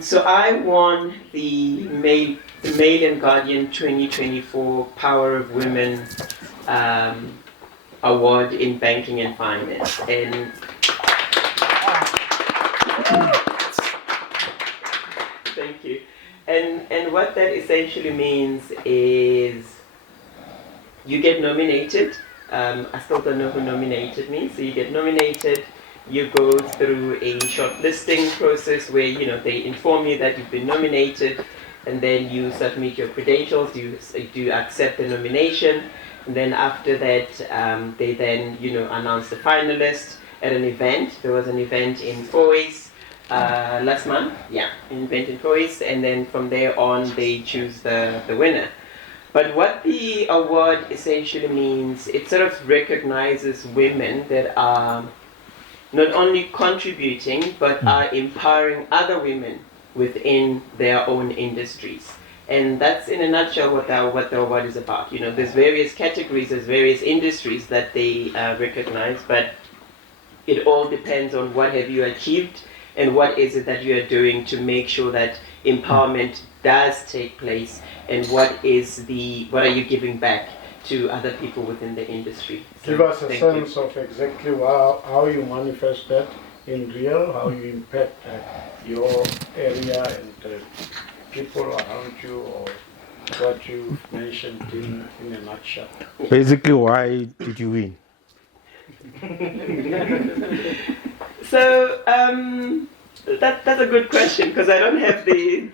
So I won the Mail and Guardian 2024 Power of Women award in banking and finance. And thank you. And what that essentially means is you get nominated. I still don't know who nominated me. So you get nominated. You go through a shortlisting process where they inform you that you've been nominated, and then you submit your credentials. You accept the nomination, and then after that, they then announce the finalists at an event. There was an event in Fourways last month. Yeah, an event in Fourways, and then from there on, they choose the winner. But what the award essentially means, it sort of recognizes women that are not only contributing, but are empowering other women within their own industries. And that's in a nutshell what the award is about. There's various categories, there's various industries that they recognize, but it all depends on what have you achieved and what is it that you are doing to make sure that empowerment does take place, and what are you giving back to other people within the industry. So give us a sense of exactly how you manifest that in real, how you impact your area and people around you, or what you mentioned in a nutshell. Basically, why did you win? So that's a good question, because I don't have the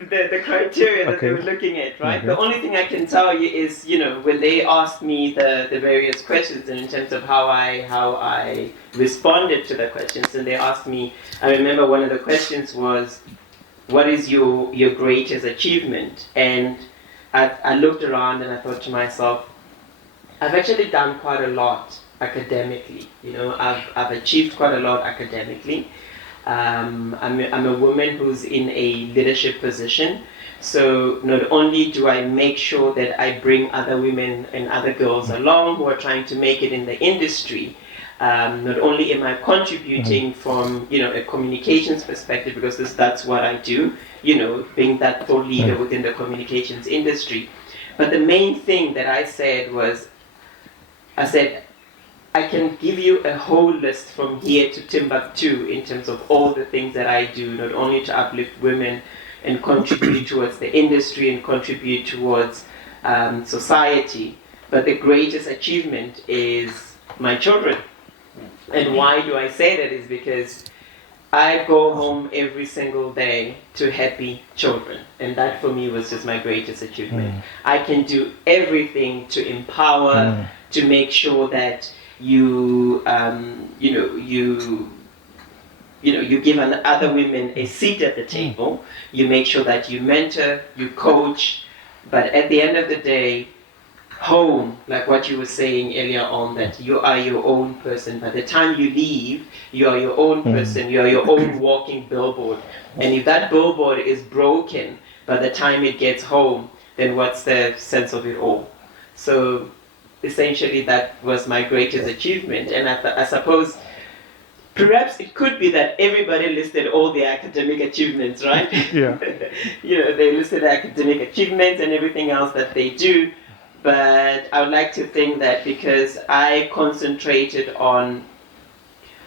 criteria that they were looking at, right? The only thing I can tell you is, when they asked me the various questions, and in terms of how I responded to the questions, and they asked me, I remember one of the questions was, what is your greatest achievement? And I looked around and I thought to myself, I've actually done quite a lot academically. I've achieved quite a lot academically. I'm a woman who's in a leadership position, so not only do I make sure that I bring other women and other girls along who are trying to make it in the industry, not only am I contributing from a communications perspective, because that's what I do, being that thought leader within the communications industry, but the main thing that I said was, I can give you a whole list from here to Timbuktu in terms of all the things that I do, not only to uplift women and contribute towards the industry and contribute towards society, but the greatest achievement is my children. And why do I say that is because I go home every single day to happy children, and that for me was just my greatest achievement. I can do everything to empower, to make sure that you give other women a seat at the table. You make sure that you mentor, you coach, but at the end of the day, home, like what you were saying earlier on, that you are your own person. By the time you leave, you are your own person. You are your own walking billboard. And if that billboard is broken by the time it gets home, then what's the sense of it all? So essentially that was my greatest achievement. And I suppose perhaps it could be that everybody listed all their academic achievements, right? Yeah. They listed academic achievements and everything else that they do. But I would like to think that because I concentrated on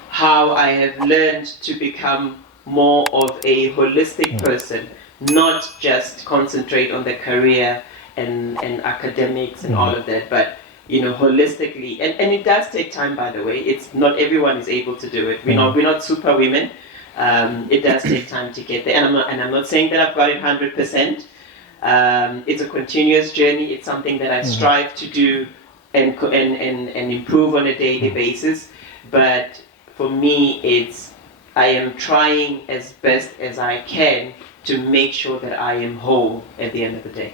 how I have learned to become more of a holistic person, not just concentrate on the career and academics and all of that, but holistically, and it does take time, by the way. It's not everyone is able to do it. We're not super women. It does take time to get there, and I'm not saying that I've got it 100%. It's a continuous journey. It's something that I strive to do and improve on a daily basis. But for me, I am trying as best as I can to make sure that I am whole at the end of the day.